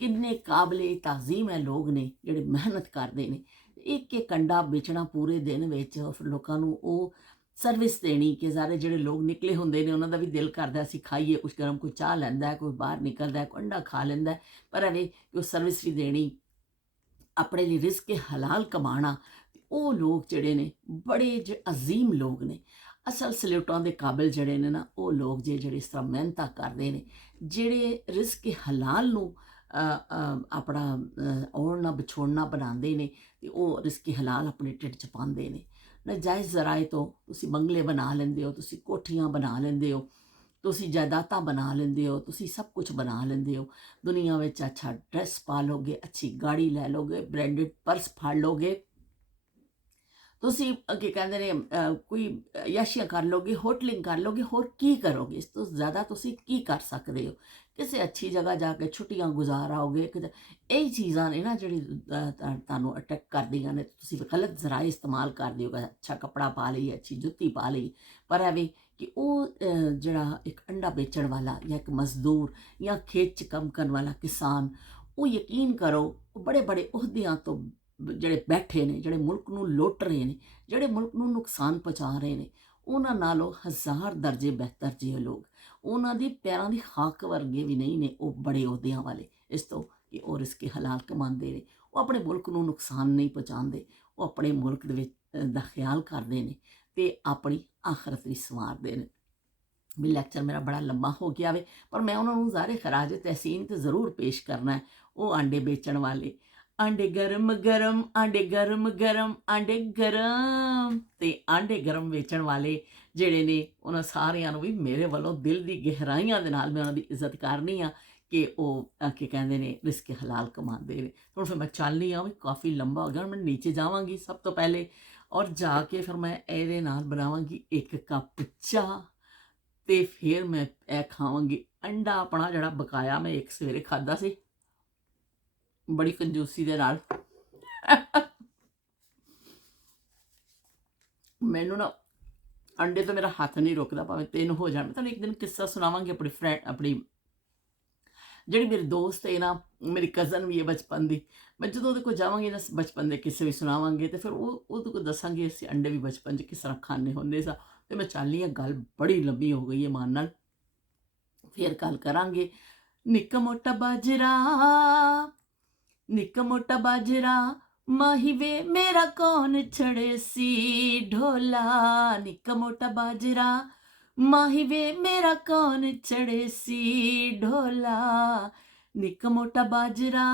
ਕਿੰਨੇ ਕਾਬਲੇ ਤਾਜ਼ੀਮ ਹੈ ਲੋਕ ਨੇ ਜਿਹੜੇ ਮਿਹਨਤ ਕਰਦੇ ਨੇ, ਇੱਕ ਇੱਕ ਅੰਡਾ ਵੇਚਣਾ ਪੂਰੇ ਦਿਨ ਵਿੱਚ, ਫਿਰ ਲੋਕਾਂ ਨੂੰ ਉਹ ਸਰਵਿਸ ਦੇਣੀ ਕਿ ਸਾਰੇ ਜਿਹੜੇ ਲੋਕ ਨਿਕਲੇ ਹੁੰਦੇ ਨੇ ਉਹਨਾਂ ਦਾ ਵੀ ਦਿਲ ਕਰਦਾ ਅਸੀਂ ਖਾਈਏ ਕੁਛ ਗਰਮ, ਕੋਈ ਚਾਹ ਲੈਂਦਾ, ਕੋਈ ਬਾਹਰ ਨਿਕਲਦਾ, ਕੋਈ ਅੰਡਾ ਖਾ ਲੈਂਦਾ, ਪਰ ਐਵੇਂ ਕਿ ਉਹ ਸਰਵਿਸ ਵੀ ਦੇਣੀ, ਆਪਣੇ ਲਈ ਰਿਜ਼ਕ ਹਲਾਲ ਕਮਾਣਾ। ਉਹ ਲੋਕ ਜਿਹੜੇ ਨੇ ਬੜੇ ਅਜ਼ੀਮ ਲੋਕ ਨੇ। ਅਸਲ ਸਲੂਟਾਂ ਦੇ ਕਾਬਿਲ ਜਿਹੜੇ ਨੇ ਨਾ ਉਹ ਲੋਕ ਜਿਹੜੇ ਇਸ ਤਰ੍ਹਾਂ ਮਿਹਨਤਾਂ ਕਰਦੇ ਨੇ, ਜਿਹੜੇ ਰਿਜ਼ਕ ਹਲਾਲ ਨੂੰ ਆਪਣਾ ਔੜਨਾ ਵਿਛੋੜਨਾ ਬਣਾਉਂਦੇ ਨੇ, ਤੇ ਉਹ ਰਿਜ਼ਕ ਹਲਾਲ ਆਪਣੇ ਢਿੱਡ 'ਚ ਪਾਉਂਦੇ ਨੇ। ਨਾਜਾਇਜ਼ ਜ਼ਰਾਏ ਤੋਂ ਤੁਸੀਂ ਬੰਗਲੇ ਬਣਾ ਲੈਂਦੇ ਹੋ, ਤੁਸੀਂ ਕੋਠੀਆਂ ਬਣਾ ਲੈਂਦੇ ਹੋ, ਤੁਸੀਂ ਜਾਇਦਾਦਾਂ ਬਣਾ ਲੈਂਦੇ ਹੋ, ਤੁਸੀਂ ਸਭ ਕੁਝ ਬਣਾ ਲੈਂਦੇ ਹੋ। ਦੁਨੀਆ ਵਿੱਚ ਅੱਛਾ ਡਰੈਸ ਪਾ ਲੋਗੇ, ਅੱਛੀ ਗਾੜੀ ਲੈ ਲੋਗੇ, ਬ੍ਰਾਂਡਡ ਪਰਸ ਫੜ ਲੋਗੇ, ਤੁਸੀਂ ਕੀ ਕਹਿੰਦੇ ਨੇ ਕੋਈ ਯਾਸ਼ੀਆਂ ਕਰ ਲੋਗੇ, ਹੋਟਲਿੰਗ ਕਰ ਲੋਗੇ, ਹੋਰ ਕੀ ਕਰੋਗੇ? ਇਸ ਤੋਂ ਜ਼ਿਆਦਾ ਤੁਸੀਂ ਕੀ ਕਰ ਸਕਦੇ ਹੋ? ਕਿਸੇ ਅੱਛੀ ਜਗ੍ਹਾ ਜਾ ਕੇ ਛੁੱਟੀਆਂ ਗੁਜ਼ਾਰ ਆਓਗੇ ਕਿਤੇ। ਇਹ ਚੀਜ਼ਾਂ ਨੇ ਨਾ ਜਿਹੜੀ ਤੁਹਾਨੂੰ ਅਟੈਕ ਕਰਦੀਆਂ ਨੇ। ਤੁਸੀਂ ਗਲਤ ਜ਼ਰਾਏ ਇਸਤੇਮਾਲ ਕਰਦੇ ਹੋ, ਅੱਛਾ ਕੱਪੜਾ ਪਾ ਲਈ, ਅੱਛੀ ਜੁੱਤੀ ਪਾ ਲਈ, ਪਰ ਐਵੇਂ ਕਿ ਉਹ ਜਿਹੜਾ ਇੱਕ ਅੰਡਾ ਵੇਚਣ ਵਾਲਾ ਜਾਂ ਇੱਕ ਮਜ਼ਦੂਰ ਜਾਂ ਖੇਤ 'ਚ ਕੰਮ ਕਰਨ ਵਾਲਾ ਕਿਸਾਨ, ਉਹ ਯਕੀਨ ਕਰੋ ਉਹ ਬੜੇ ਬੜੇ ਅਹੁਦਿਆਂ ਤੋਂ ਜਿਹੜੇ ਬੈਠੇ ਨੇ, ਜਿਹੜੇ ਮੁਲਕ ਨੂੰ ਲੁੱਟ ਰਹੇ ਨੇ, ਜਿਹੜੇ ਮੁਲਕ ਨੂੰ ਨੁਕਸਾਨ ਪਹੁੰਚਾ ਰਹੇ ਨੇ, ਉਹਨਾਂ ਨਾਲੋਂ 1000 ਦਰਜੇ ਬਿਹਤਰ ਜੇ ਲੋਕ। ਉਹਨਾਂ ਦੀ ਪੈਰਾਂ ਦੀ ਖਾਕ ਵਰਗੇ ਵੀ ਨਹੀਂ ਨੇ ਉਹ ਬੜੇ ਅਹੁਦਿਆਂ ਵਾਲੇ, ਇਸ ਤੋਂ ਕਿ ਉਹ ਰਿਜ਼ਕ ਹਲਾਲ ਕਮਾਉਂਦੇ ਨੇ। ਉਹ ਆਪਣੇ ਮੁਲਕ ਨੂੰ ਨੁਕਸਾਨ ਨਹੀਂ ਪਹੁੰਚਾਉਂਦੇ, ਉਹ ਆਪਣੇ ਮੁਲਕ ਦੇ ਵਿੱਚ ਦਾ ਖਿਆਲ ਕਰਦੇ ਨੇ ਤੇ ਆਪਣੀ ਆਖਰਤ ਵੀ ਸੰਵਾਰਦੇ ਨੇ। ਵੀ ਲੈਕਚਰ ਮੇਰਾ ਬੜਾ ਲੰਬਾ ਹੋ ਗਿਆ ਵੇ, ਪਰ ਮੈਂ ਉਹਨਾਂ ਨੂੰ ਜ਼ਾਰੇ ਖਰਾਜ ਤਹਿਸੀਨ ਤੇ ਜ਼ਰੂਰ ਪੇਸ਼ ਕਰਨਾ ਹੈ। ਉਹ ਆਂਡੇ ਵੇਚਣ ਵਾਲੇ, ਆਂਡੇ ਗਰਮ ਗਰਮ, ਆਂਡੇ ਗਰਮ ਗਰਮ, ਆਂਡੇ ਗਰਮ, ਤੇ ਆਂਡੇ ਗਰਮ ਵੇਚਣ ਵਾਲੇ ਜਿਹੜੇ ਨੇ ਉਹਨਾਂ ਸਾਰਿਆਂ ਨੂੰ ਵੀ ਮੇਰੇ ਵੱਲੋਂ ਦਿਲ ਦੀ ਗਹਿਰਾਈਆਂ ਦੇ ਨਾਲ ਮੈਂ ਉਹਨਾਂ ਦੀ ਇੱਜ਼ਤ ਕਰਨੀ ਆ ਕਿ ਉਹ ਕੀ ਕਹਿੰਦੇ ਨੇ ਰਿਜ਼ਕ ਹਲਾਲ ਕਮਾਉਂਦੇ ਨੇ। ਹੁਣ ਫਿਰ ਮੈਂ ਚੱਲਨੀ ਆ ਵੀ ਕਾਫੀ ਲੰਬਾ ਹੋ ਗਿਆ, ਹੁਣ ਮੈਂ ਨੀਚੇ ਜਾਵਾਂਗੀ ਸਭ ਤੋਂ ਪਹਿਲੇ, ਔਰ ਜਾ ਕੇ ਫਿਰ ਮੈਂ ਇਹਦੇ ਨਾਲ ਬਣਾਵਾਂਗੀ ਇੱਕ ਕੱਪ ਚਾਹ, ਤੇ ਫਿਰ ਮੈਂ ਇਹ ਖਾਵਾਂਗੀ ਅੰਡਾ ਆਪਣਾ ਜਿਹੜਾ ਬਕਾਇਆ ਮੈਂ ਇੱਕ ਸਵੇਰੇ ਖਾਧਾ ਸੀ ਬੜੀ ਕੰਜੂਸੀ ਦੇ ਨਾਲ। ਮੈਨੂੰ ਨਾ ਅੰਡੇ ਤੋਂ ਮੇਰਾ ਹੱਥ ਨਹੀਂ ਰੁਕਦਾ, ਭਾਵੇਂ 3 ਹੋ ਜਾਣ। ਮੈਂ ਤੁਹਾਨੂੰ ਇੱਕ ਦਿਨ ਕਿੱਸਾ ਸੁਣਾਵਾਂਗੀ ਆਪਣੀ ਆਪਣੀ ਜਿਹੜੀ ਮੇਰੀ ਦੋਸਤ ਹੈ ਨਾ, ਮੇਰੀ ਕਜ਼ਨ ਵੀ ਹੈ ਬਚਪਨ ਦੀ। ਮੈਂ ਜਦੋਂ ਉਹਦੇ ਕੋਲ ਜਾਵਾਂਗੀ ਨਾ ਬਚਪਨ ਦੇ ਕਿੱਸੇ ਵੀ ਸੁਣਾਵਾਂਗੇ, ਤੇ ਫਿਰ ਉਹ ਉਹਦੇ ਕੋਲ ਦੱਸਾਂਗੇ ਅਸੀਂ ਅੰਡੇ ਵੀ ਬਚਪਨ 'ਚ ਕਿਸ ਤਰ੍ਹਾਂ ਖਾਂਦੇ ਹੁੰਦੇ ਸਾਂ। ਤੇ ਮੈਂ ਚਾਹੁੰਦੀ ਹਾਂ ਗੱਲ ਬੜੀ ਲੰਬੀ ਹੋ ਗਈ ਹੈ ਮਾਨ ਨਾਲ, ਫਿਰ ਗੱਲ ਕਰਾਂਗੇ। ਨਿੱਕਾ ਮੋਟਾ ਬਾਜਰਾ, ਨਿੱਕਾ ਮੋਟਾ ਬਾਜਰਾ, ਮਾਹੀ ਵੇ ਮੇਰਾ ਕੌਣ ਛੜੇ ਸੀ ਢੋਲਾ। ਨਿੱਕਾ ਮੋਟਾ ਬਾਜਰਾ, ਮਾਹੀ ਵੇ ਮੇਰਾ ਕੌਣ ਛੜੇ ਸੀ ਢੋਲਾ। ਨਿੱਕਾ ਮੋਟਾ ਬਾਜਰਾ,